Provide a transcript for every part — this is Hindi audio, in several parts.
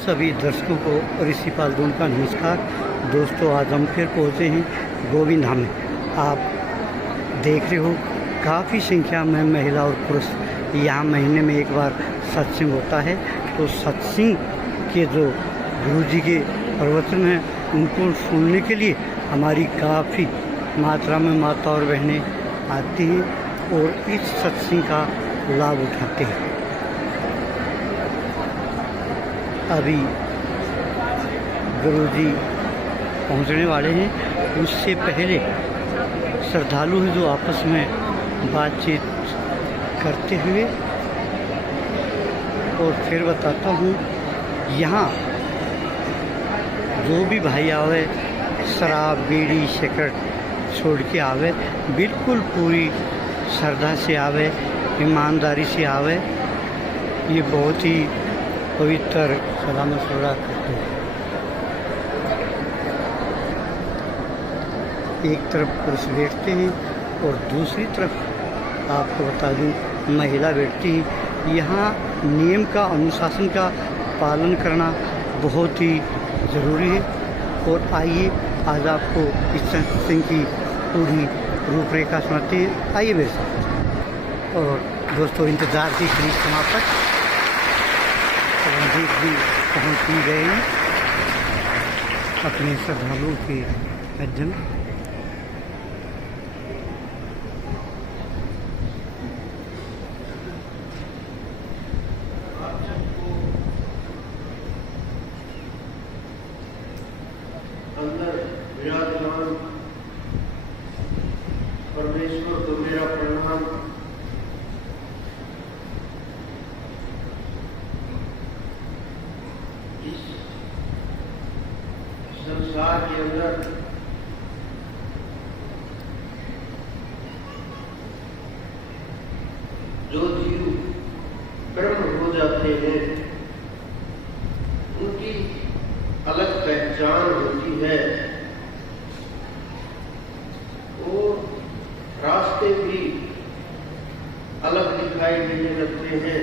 सभी दर्शकों को ऋषि पालदून का नमस्कार। दोस्तों, आज हम फिर पहुँचे हैं गोविंद धाम में। आप देख रहे हो काफ़ी संख्या में महिला और पुरुष यहाँ महीने में एक बार सत्संग होता है। तो सत्संग के जो गुरु जी के प्रवचन हैं उनको सुनने के लिए हमारी काफ़ी मात्रा में माता और बहनें आती हैं और इस सत्संग का लाभ उठाते हैं। अभी गुरुजी पहुंचने वाले हैं, उससे पहले श्रद्धालु हैं जो आपस में बातचीत करते हुए। और फिर बताता हूँ, यहाँ जो भी भाई आवे शराब बीड़ी सिगरेट छोड़ के आवे, बिल्कुल पूरी श्रद्धा से आवे, ईमानदारी से आवे। ये बहुत ही पवित्र सलाह मशवरा करते हैं। एक तरफ पुरुष बैठते हैं और दूसरी तरफ आपको बता दूं महिला बैठती है। यहाँ नियम का अनुशासन का पालन करना बहुत ही ज़रूरी है। और आइए आज आपको इस सत्संग की पूरी रूपरेखा सुनाते हैं। आइए मेरे साथ। और दोस्तों, इंतज़ार की खरीद समाप्त रणजीत भी पहुँच ही गए हैं अपने श्रद्धालुओं के माध्यम। अंदर विराजमान परमेश्वर को मेरा प्रणाम। इस संसार के अंदर जो जीव ब्रह्म हो जाते हैं उनकी अलग पहचान होती है और रास्ते भी अलग दिखाई देने लगते हैं।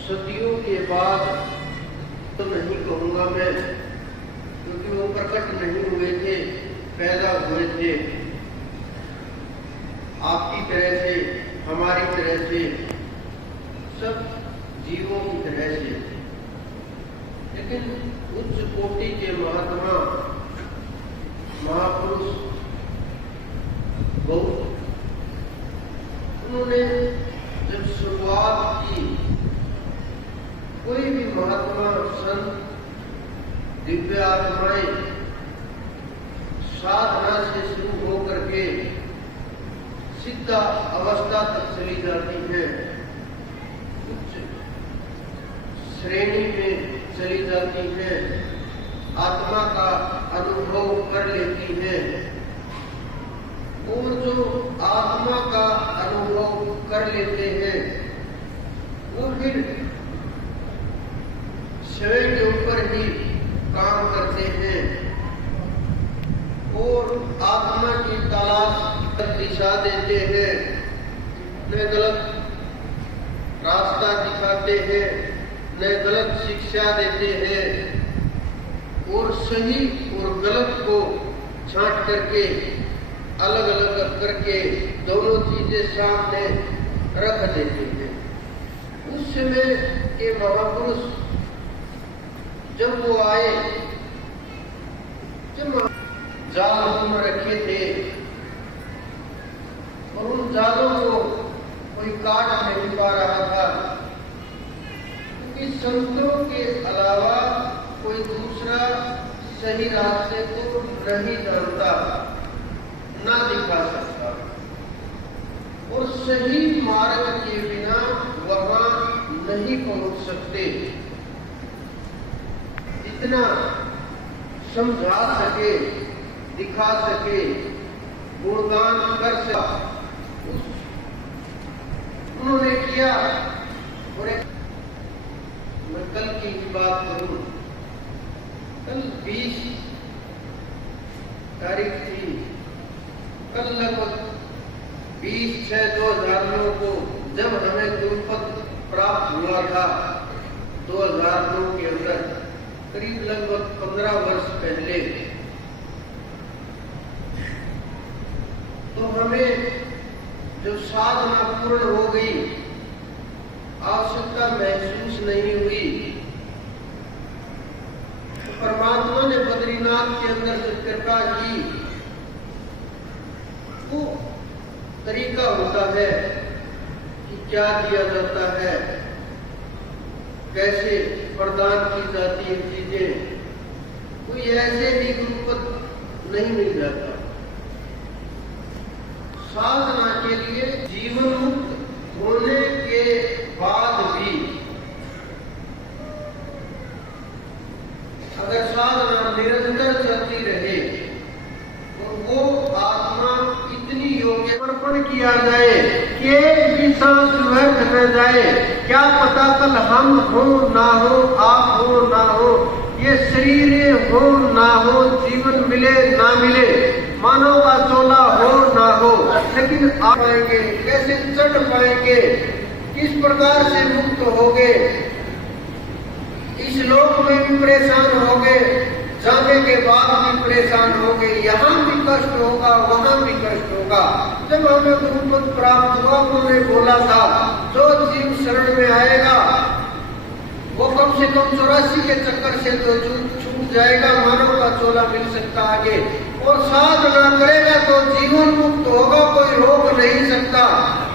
सदियों के बाद तो नहीं कहूँगा मैं, क्योंकि वो प्रकट नहीं हुए थे, पैदा हुए थे आपकी तरह से, हमारी तरह से, सब जीवों की तरह से। लेकिन उच्च कोटि के महात्मा महापुरुष बहुत, उन्होंने जब शुरुआत की, कोई भी महात्मा संत दिव्य आत्माएं साधना से शुरू होकर के सिद्ध अवस्था तक चली जाती है, उच्च श्रेणी में चली जाती है, आत्मा का अनुभव कर लेती है। और जो आत्मा का अनुभव कर लेते हैं वो फिर स्वयं के ऊपर ही काम करते हैं और आत्मा की तलाश दिशा देते हैं, न गलत रास्ता दिखाते हैं, न गलत शिक्षा देते हैं, और सही और गलत को छांट करके अलग अलग करके दोनों चीजें सामने रख देते हैं। उस समय के महापुरुष जब वो आए, जब जाल बुन रखे थे और उन जालों को कोई काट नहीं पा रहा था, क्योंकि संतों के अलावा कोई दूसरा सही रास्ते को नहीं जानता, ना दिखा सकता, और सही मार्ग के बिना वहां नहीं पहुंच सकते। इतना समझा सके, दिखा सके, गुणगान कर सके, उन्होंने किया। और मैं कल की बात करूं, कल 20 तारीख थी, कल लगभग 20/6/2009 को जब हमें गुरुपद प्राप्त हुआ था, 2009 के अंदर करीब लगभग 15 वर्ष पहले, तो हमें जब साधना पूर्ण हो गई, आवश्यकता महसूस नहीं हुई, तो परमात्मा ने बद्रीनाथ के अंदर जो कृपा की, वो तरीका होता है कि क्या किया जाता है, कैसे प्रदान की जाती है चीजें, कोई ऐसे भी गुरुपद नहीं मिल जाता। साधना के लिए जीवन मुक्त होने के बाद भी अगर साधना निरंतर चलती रहे तो वो आत्मा इतनी योग्य समर्पण किया जाए कि एक भी सांस व्यर्थ न जाए। क्या पता कल हम हो ना हो, आप हो ना हो, ये शरीर हो ना हो, जीवन मिले ना मिले, मानव का चोला हो ना हो, लेकिन आ पाएंगे, कैसे चढ़ पाएंगे, किस प्रकार से मुक्त होगे, इस लोक में भी परेशान होगे, जाने के बाद भी परेशान होगे, यहाँ भी कष्ट होगा, वहाँ भी कष्ट होगा। जब हमें गुरुपद प्राप्त हुआ, उन्होंने बोला था जो जीव शरण में आएगा वो कम से कम 84 के चक्कर से तो छूट जाएगा, मानव का चोला मिल सकता आगे, और साधना करेगा तो जीवन मुक्त होगा, कोई रोक नहीं सकता।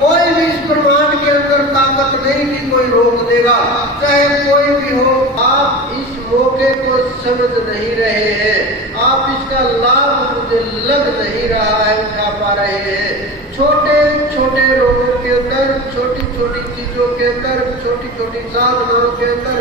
कोई भी इस ब्रह्मांड के अंदर ताकत नहीं कि कोई रोक देगा, चाहे कोई भी हो। आप इस मौके को समझ नहीं रहे हैं, आप इसका लाभ मुझे लग नहीं रहा है, उठा पा रहे हैं। छोटे छोटे रोगों के अंदर, छोटी छोटी चीजों के अंदर, छोटी छोटी साधनाओं के अंदर,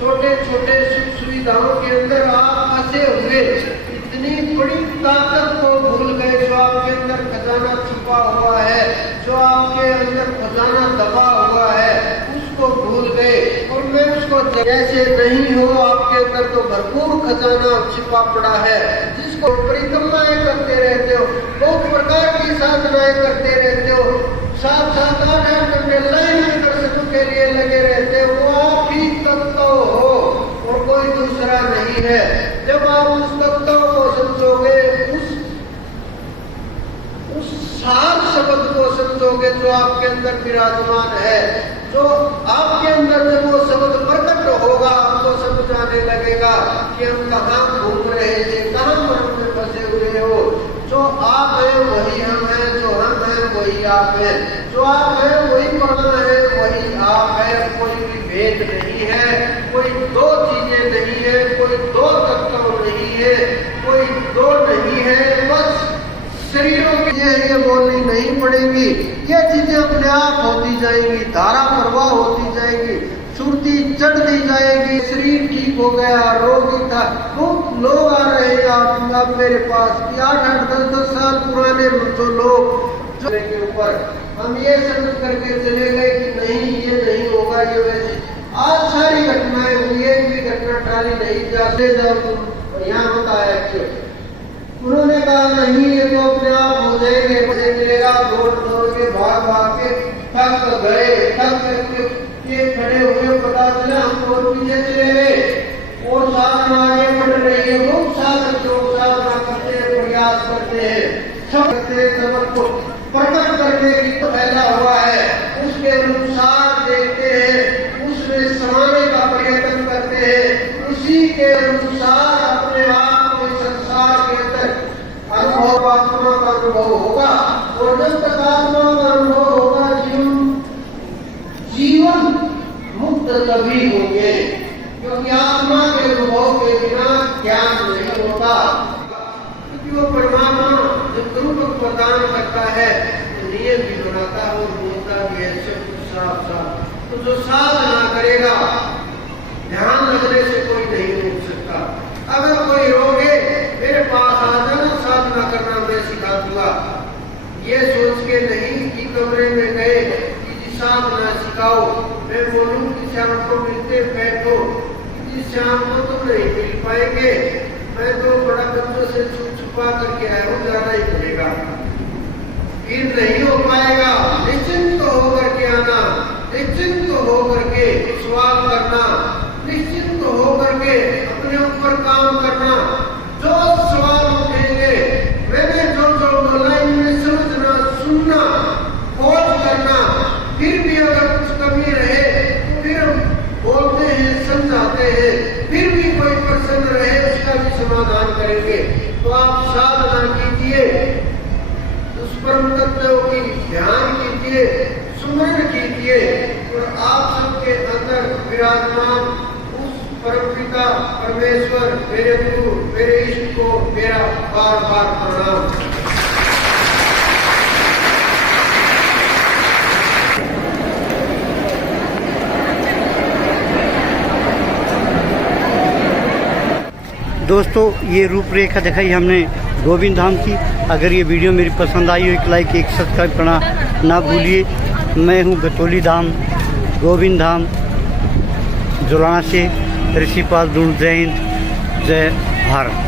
छोटे छोटे सुख सुविधाओं के अंदर आप फंसे हुए इतनी बड़ी ताकत को भूल गए। जो आपके अंदर खजाना छुपा हुआ है, जो आपके अंदर खजाना दबा हुआ है, उसको भूल गए। और मैं उसको जैसे नहीं हो, आपके अंदर तो भरपूर खजाना छिपा पड़ा है, जिसको परिक्रमाएं करते रहते हो, बहुत प्रकार की साधनाएं करते रहते हो, 7-7 8-8 घंटे लाइन में दर्शनों के लिए लगे रहते हो, वो आप ही तत्व हो और कोई दूसरा नहीं है। जब आप उस तत्व को समझोगे, उस सार शब्द को समझोगे जो आपके अंदर विराजमान है, जो आपके अंदर जब वो शब्द प्रकट होगा, आपको समझ आने लगेगा कि हम कहाँ घूम रहे थे, कहाँ मन में फंसे हुए हो। जो आप है वही हम है, जो हम है वही आप है, जो आप है वही परमात्मा है, वही आप है। कोई भी भेद नहीं है, कोई दो चीजें नहीं है, कोई दो तत्व नहीं है, कोई दो नहीं है। बस शरीरों की ये बोलनी नहीं पड़ेगी, ये चीजें अपने आप होती जाएंगी, धारा प्रवाह होती जाएगी, सुरती चढ़ती जाएगी। शरीर ठीक हो गया, रोगी था, बहुत लोग आ रहे हैं आप मेरे पास, 8-8 10-10 साल पुराने जो लोग जो के ऊपर हम ये समझ करके चले गए कि नहीं ये नहीं होगा, ये वैसे। आज सारी घटनाएं हुई, एक भी घटना टाली नहीं जाते जाओ तुम, यहाँ बताया क्यों। उन्होंने कहा नहीं ये तो अपने आप हो जाएंगे, मुझे मिलेगा, दौड़ दौड़ के भाग भाग के थक गए, थक करके ये खड़े हुए, पता चला हम और पीछे चले गए और साधना आगे बढ़ रही है। बहुत साधक लोग साधना करते हैं, प्रयास करते हैं, सब करते हैं, सबको प्रकट करने की तो फैला हुआ है, उसके अनुसार देखते हैं, उसमें समाने का प्रयत्न करते हैं, उसी के अनुसार अपने आप को संसार के अंदर अनुभव, आत्मा का अनुभव होगा। और जब तक आत्मा का अनुभव होगा, जीवन मुक्त तभी होंगे, क्योंकि आत्मा के अनुभव के बिना ज्ञान नहीं होता। क्योंकि वो परमात्मा जब गुरु प्रदान करता है तो नियम भी बनाता है और बोलता भी है सब कुछ साफ साफ। तो जो साधना करेगा, ध्यान लगने से कोई नहीं रोक सकता। अगर कोई रोके मेरे पास आ जाना, साधना करना मैं सिखा दूंगा, ये सोच के नहीं कि कमरे में गए कि साधना सिखाओ, मैं बोलूं कि शाम को मिलते बैठो, कि शाम को तो नहीं मिल पाएंगे, मैं तो बड़ा बच्चों से छुपा करके आया हूँ, जाना ही पड़ेगा, फिर नहीं हो पाएगा। निश्चिंत होकर के आना, निश्चिंत होकर के सवाल करना, चाहते हैं, फिर भी कोई प्रसन्न रहे उसका भी समाधान करेंगे। तो आप साधना कीजिए, उस परम तत्व की ध्यान कीजिए, सुमरण कीजिए और आप सबके अंदर विराजमान उस परम पिता परमेश्वर मेरे गुरु मेरे ईश्वर को मेरा बार बार प्रणाम। दोस्तों ये रूपरेखा दिखाई हमने गोविंद धाम की। अगर ये वीडियो मेरी पसंद आई हो, एक लाइक एक सब्सक्राइब करना ना भूलिए। मैं हूँ गतौली धाम गोविंद धाम जुलाना से ऋषिपाल दून। जय हिंद, जय भारत।